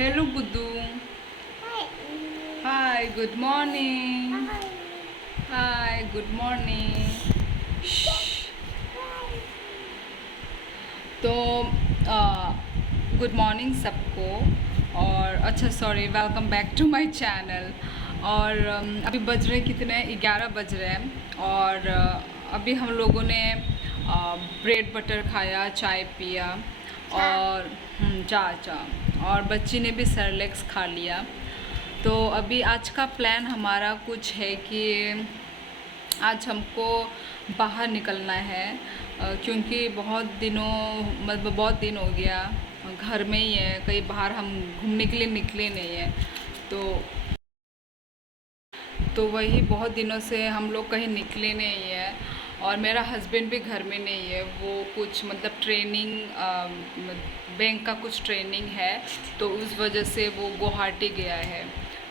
Hello, Budu. Hi, good morning. Hi, good morning. Shh. तो good morning सबको। और अच्छा sorry, welcome back to my channel. और अभी बज रहे कितने 11 बज रहे हैं। और अभी हम लोगों ने ब्रेड बटर खाया, चाय पिया और चा और बच्ची ने भी सेरेलैक्स खा लिया। तो अभी आज का प्लान हमारा कुछ है कि आज हमको बाहर निकलना है, क्योंकि बहुत दिन हो गया घर में ही है, कहीं बाहर हम घूमने के लिए निकले नहीं है। तो वही बहुत दिनों से हम लोग कहीं निकले नहीं है। और मेरा हस्बैंड भी घर में नहीं है, वो कुछ ट्रेनिंग, बैंक का कुछ ट्रेनिंग है, तो उस वजह से वो गुवाहाटी गया है।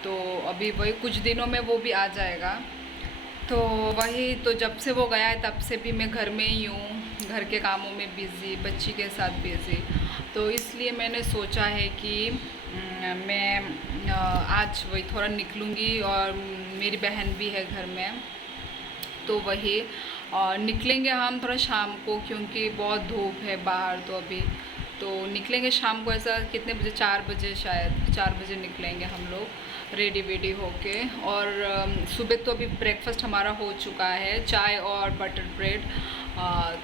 तो अभी वही कुछ दिनों में वो भी आ जाएगा। तो वही, तो जब से वो गया है तब से भी मैं घर में ही हूँ, घर के कामों में बिज़ी, बच्ची के साथ बिज़ी। तो इसलिए मैंने सोचा है कि मैं आज वही थोड़ा निकलूँगी। और मेरी बहन भी है घर में, तो वही और निकलेंगे हम थोड़ा शाम को, क्योंकि बहुत धूप है बाहर। तो अभी तो निकलेंगे शाम को, ऐसा कितने बजे, 4 बजे, शायद 4 बजे निकलेंगे हम लोग रेडी वेडी होके। और सुबह तो अभी ब्रेकफास्ट हमारा हो चुका है, चाय और बटर ब्रेड।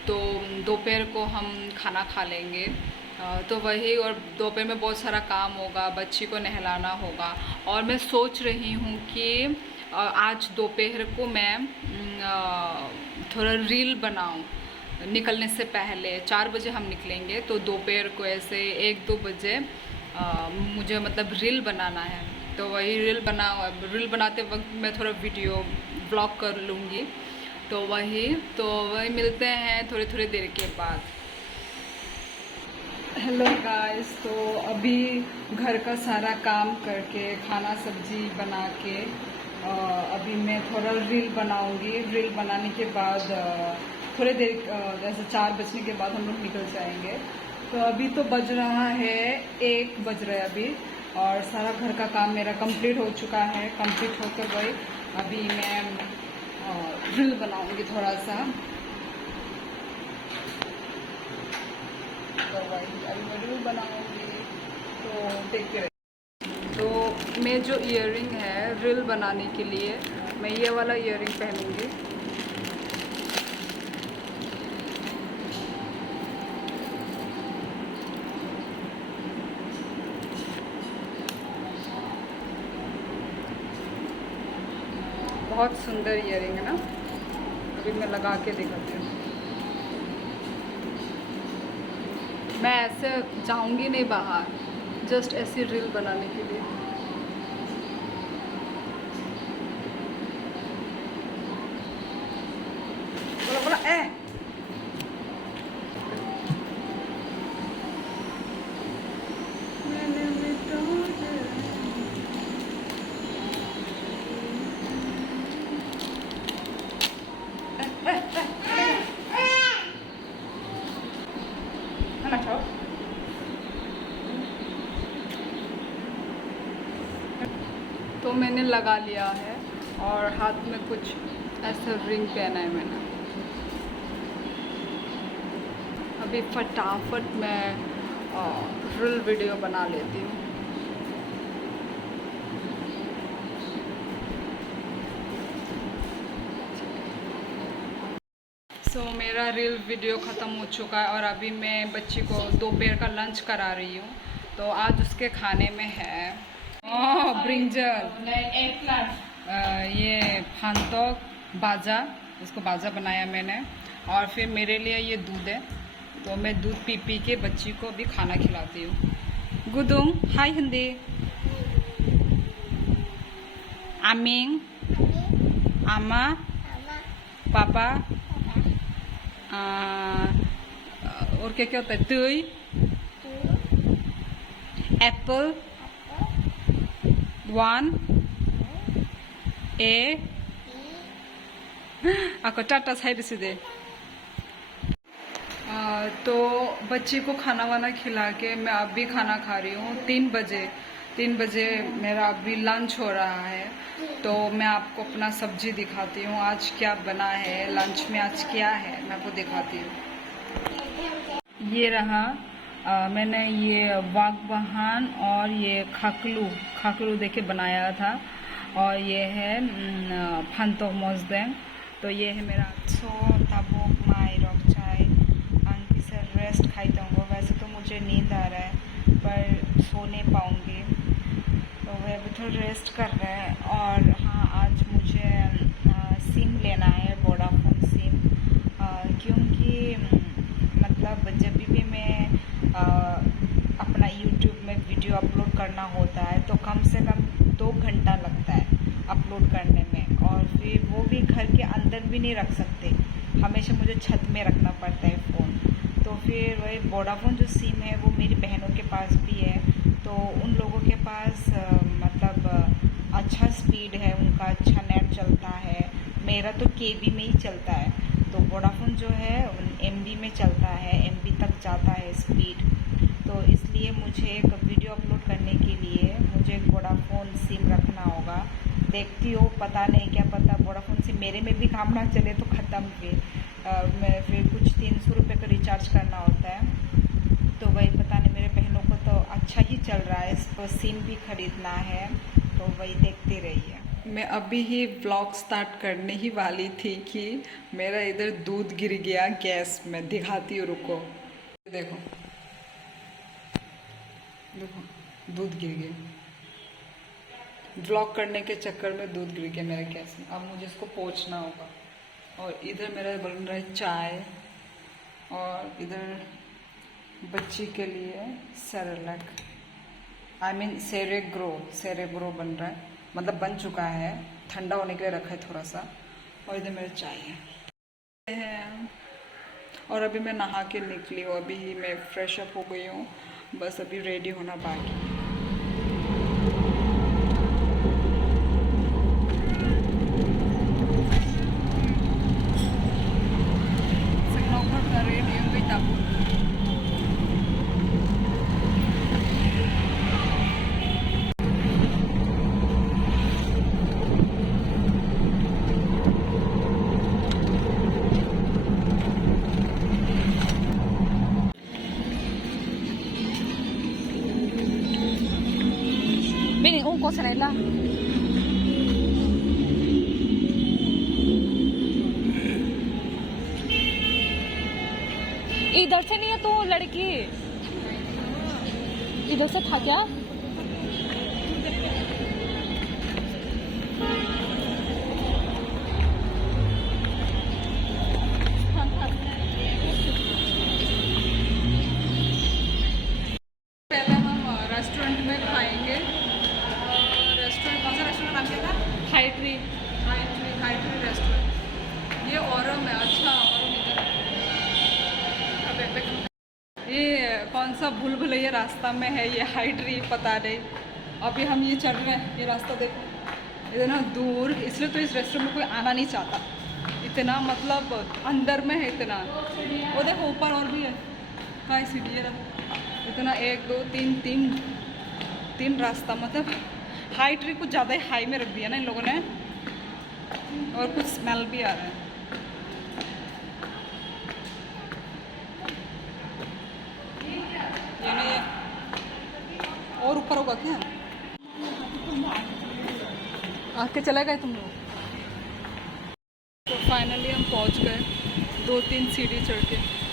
तो दोपहर को हम खाना खा लेंगे। तो वही, और दोपहर में बहुत सारा काम होगा, बच्ची को नहलाना होगा। और मैं सोच रही हूँ कि आज दोपहर को मैं थोड़ा रील बनाऊँ निकलने से पहले। 4 बजे हम निकलेंगे, तो दोपहर को ऐसे 1-2 बजे मुझे रील बनाना है। तो वही रील बनाते वक्त मैं थोड़ा वीडियो ब्लॉग कर लूँगी। तो वही मिलते हैं थोड़ी थोड़ी देर के बाद। हेलो गाइस, तो अभी घर का सारा काम करके, खाना सब्जी बना के अभी मैं थोड़ा रील बनाऊंगी। रील बनाने के बाद थोड़ी देर, जैसे 4 बजने के बाद हम लोग निकल जाएंगे। तो अभी तो बज रहा है 1 बज रहा है अभी, और सारा घर का काम मेरा कंप्लीट हो चुका है। कंप्लीट होकर गई, अभी मैं रील बनाऊंगी थोड़ा सा। तो वही अभी मैं रील बनाऊंगी, तो देखते रहिए। तो मैं जो ईयरिंग है रील बनाने के लिए, मैं ये वाला ईयरिंग पहनूंगी। बहुत सुंदर ईयरिंग है ना। अभी मैं लगा के दिखाती हूँ। मैं ऐसे जाऊंगी नहीं बाहर, जस्ट ऐसी रील बनाने के लिए। बोला बोला ए तो मैंने लगा लिया है, और हाथ में कुछ ऐसा रिंग पहना है मैंने। अभी फटाफट मैं रील वीडियो बना लेती हूँ। मेरा रील वीडियो ख़त्म हो चुका है, और अभी मैं बच्ची को दोपहर का लंच करा रही हूँ। तो आज उसके खाने में है ब्रिंजल, ये फांतोक बाजा, इसको बाजा बनाया मैंने। और फिर मेरे लिए ये दूध है, तो मैं दूध पी पी के बच्ची को भी खाना खिलाती हूँ। गुदुंग हाय हिंदी, आमिंग, आमा, पापा, और क्या क्या होता है, तुई, एप्पल, 1 ए ako tata saya di sini. तो बच्ची को खाना वाना खिला के मैं अभी खाना खा रही हूँ 3 बजे मेरा अभी लंच हो रहा है। तो मैं आपको अपना सब्जी दिखाती हूँ, आज क्या बना है लंच में, आज क्या है मैं आपको दिखाती हूँ। ये रहा मैंने ये वागबहान और ये खाकलू देके बनाया था, और ये है फंतो मोजदें। तो ये है मेरा सो तबोक माई रॉक चाय अंकी से रेस्ट खाई दूँगा। वैसे तो मुझे नींद आ रहा है पर सो नहीं पाऊँगी, तो वह अभी थोड़ा रेस्ट कर रहे हैं। और हाँ, आज मुझे सिम लेना है, वोडाफोन सिम, क्योंकि मतलब जब भी मैं अपना यूट्यूब में वीडियो अपलोड करना होता है तो कम से कम 2 घंटा लगता है अपलोड करने में, और फिर वो भी घर के अंदर भी नहीं रख सकते, हमेशा मुझे छत में रखना पड़ता है फ़ोन। तो फिर वही वोडाफोन जो सिम है वो मेरी बहनों के पास भी है, तो उन लोगों के पास मतलब अच्छा स्पीड है, उनका अच्छा नेट चलता है, मेरा तो केबी में ही चलता है। तो वोडाफोन जो है एमबी में चलता है, एमबी तक जाता है स्पीड। तो इसलिए मुझे एक वीडियो अपलोड करने के लिए मुझे एक वोडाफोन सिम रखना होगा। देखती हो, पता नहीं, क्या पता वोडाफोन सिम मेरे में भी काम ना चले तो ख़त्म मैं फिर कुछ 300 रुपये का रिचार्ज करना होता है। तो वही पता नहीं, मेरे बहनों को तो अच्छा ही चल रहा है, इसको सिम भी ख़रीदना है, तो वही देखते रहिए। मैं अभी ही व्लॉग स्टार्ट करने ही वाली थी कि मेरा इधर दूध गिर गया गैस में, दिखाती हूँ, रुको। देखो देखो दूध गिर गया, व्लॉग करने के चक्कर में दूध गिर गया मेरे गैस में। अब मुझे इसको पोंछना होगा। और इधर मेरा बन रहा है चाय, और इधर बच्ची के लिए सेरेलैक, आई मीन सेरेग्रो बन रहा है, मतलब बन चुका है, ठंडा होने के लिए रखा है थोड़ा सा। और इधर मेरा चाय है। और अभी मैं नहा के निकली हूँ, अभी ही मैं फ्रेश अप हो गई हूँ, बस अभी रेडी होना बाकी। Bini, ungko sa nila. इधर से नहीं है तो लड़की, इधर से था क्या? पहले हम रेस्टोरेंट में खाएंगे। रेस्टोरेंट कौन सा रेस्टोरेंट नाम क्या था? हाईट्री रेस्टोरेंट। ये औरम है। अच्छा, ये कौन सा भूल भुलैया रास्ता में है, ये हाईट्री पता नहीं। अभी हम ये चल रहे हैं, ये रास्ता देखो इतना दूर, इसलिए तो इस रेस्टोरेंट में कोई आना नहीं चाहता, इतना मतलब अंदर में है इतना। वो देखो ऊपर और भी है, कहाँ सीढ़ी है, इतना 1 2 3 3 रास्ता, मतलब हाई ट्री कुछ ज़्यादा ही हाई में रख दिया ना इन लोगों ने, और कुछ स्मेल भी आ रहा है। ये नहीं, और ऊपर होगा क्या? आके चले गए तुम लोग। तो फाइनली हम पहुंच गए, 2-3 सीढ़ी चढ़ के।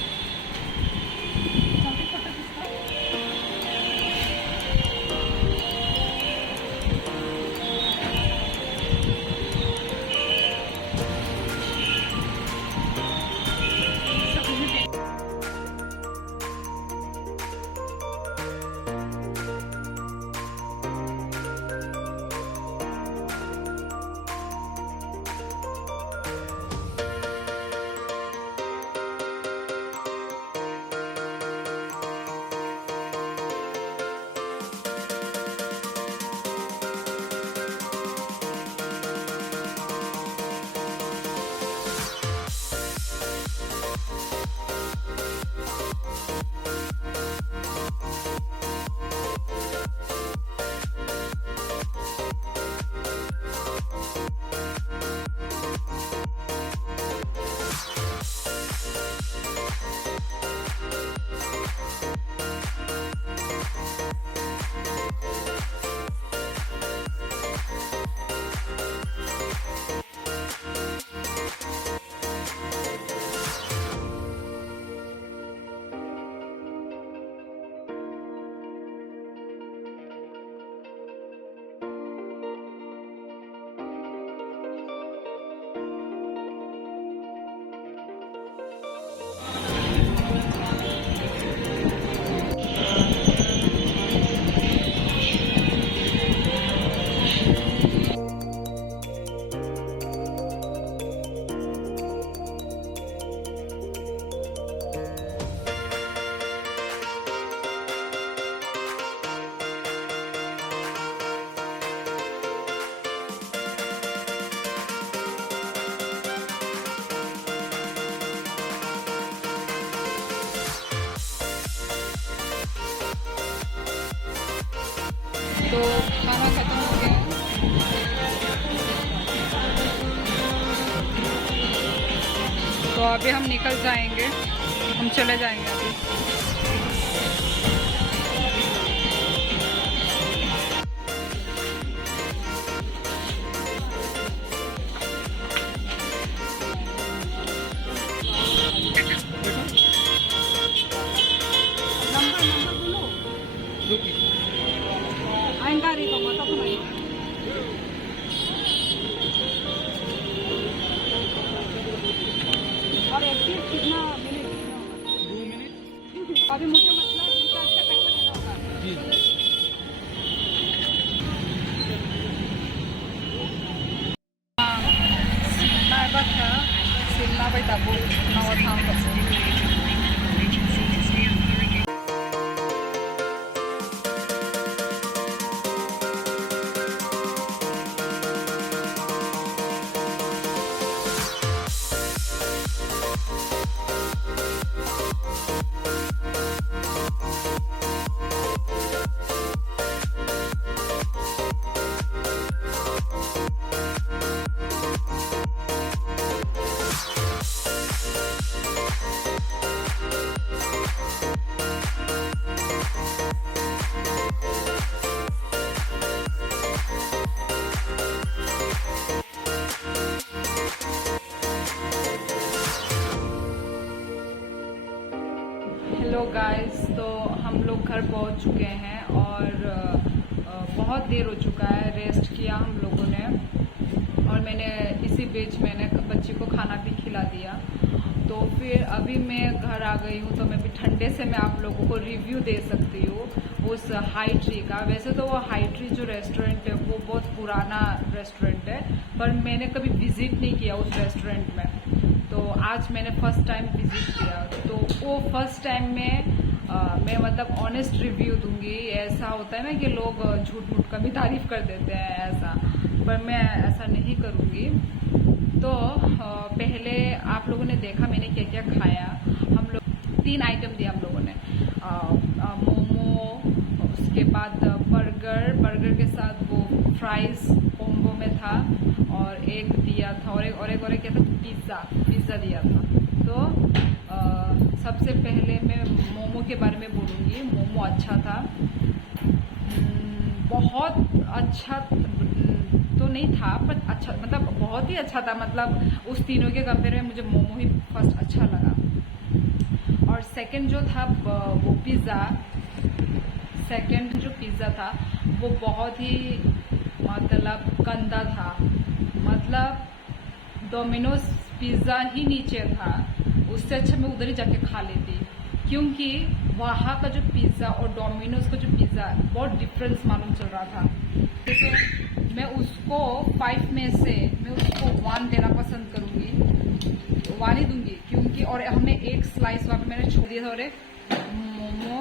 तो खाना ख़त्म हो गया। तो अभी हम निकल जाएंगे, हम चले जाएंगे अभी। और एक्टिव कितना मिनट? 2 मिनट। अभी मुझे मतलब रिचार्ज का पैसा देना होगा जी। सिलना भाई तब नवा था। हेलो गाइस, तो हम लोग घर पहुंच चुके हैं और बहुत देर हो चुका है। रेस्ट किया हम लोगों ने और मैंने इसी बीच मैंने बच्ची को खाना भी खिला दिया। तो फिर अभी मैं घर आ गई हूँ, तो मैं भी ठंडे से मैं आप लोगों को रिव्यू दे सकती हूँ उस हाई ट्री का। वैसे तो वो हाई ट्री जो रेस्टोरेंट है वो बहुत पुराना रेस्टोरेंट है, पर मैंने कभी विज़िट नहीं किया उस रेस्टोरेंट में। तो आज मैंने फ़र्स्ट टाइम विज़िट किया, तो वो फर्स्ट टाइम में मैं मतलब ऑनेस्ट रिव्यू दूंगी। ऐसा होता है ना कि लोग झूठ मूठ का भी तारीफ़ कर देते हैं ऐसा, पर मैं ऐसा नहीं करूँगी। तो पहले आप लोगों ने देखा मैंने क्या क्या खाया। हम लोग 3 आइटम दिए हम लोगों ने, मोमो, उसके बाद बर्गर के साथ वो फ्राइज़ कॉम्बो में था, और एक दिया था और एक क्या था, पिज़्ज़ा दिया था। तो सबसे पहले मैं मोमो के बारे में बोलूँगी। मोमो अच्छा था, बहुत अच्छा तो नहीं था पर अच्छा, मतलब बहुत ही अच्छा था। मतलब उस तीनों के कंपेयर में मुझे मोमो ही फर्स्ट अच्छा लगा। और सेकंड जो था वो सेकंड जो पिज़्ज़ा था वो बहुत ही मतलब गंदा था। मतलब डोमिनोज पिज़्ज़ा ही नीचे था, उससे अच्छा मैं उधर ही जाके खा लेती, क्योंकि वहाँ का जो पिज़्ज़ा और डोमिनोज का जो पिज़्ज़ा बहुत डिफरेंस मालूम चल रहा था। जैसे मैं उसको 5 में से मैं उसको 1 देना पसंद करूँगी, 1 ही दूँगी, क्योंकि और हमने एक स्लाइस वहाँ पे मैंने छोड़ दिया था। और एक मोमो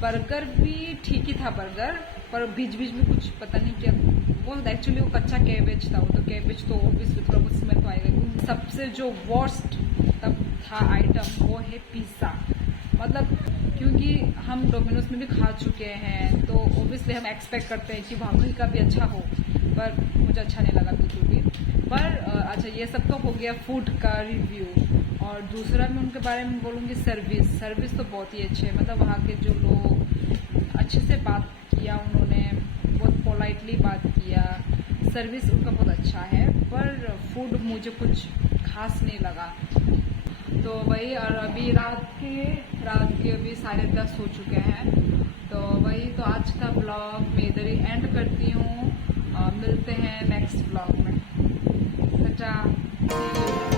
बर्गर भी ठीक ही था बर्गर, पर बीच बीच में कुछ पता नहीं क्या वो एक्चुअली वो कच्चा कैबेज था। वो तो कैबेज तो ऑब्वियसली थोड़ा बहुत स्मेल तो आएगा। सबसे जो वर्स्ट तब था आइटम वो है पिज़्ज़ा। मतलब क्योंकि हम डोमिनोज में भी खा चुके हैं, तो ऑब्वियसली हम एक्सपेक्ट करते हैं कि वहाँ का भी अच्छा हो, पर मुझे अच्छा नहीं लगा बिल्कुल भी। पर अच्छा, ये सब तो हो गया फूड का रिव्यू। और दूसरा मैं उनके बारे में बोलूँगी सर्विस तो बहुत ही अच्छे है। मतलब वहाँ के जो लोग अच्छे से बात किया, उन्होंने बहुत पोलाइटली बात किया, सर्विस उनका बहुत अच्छा है, पर फूड मुझे कुछ खास नहीं लगा। तो वही, और अभी रात के अभी 10:30 हो चुके हैं। तो वही, तो आज का ब्लॉग मैं इधर ही एंड करती हूँ। मिलते हैं नेक्स्ट ब्लॉग में। टाटा।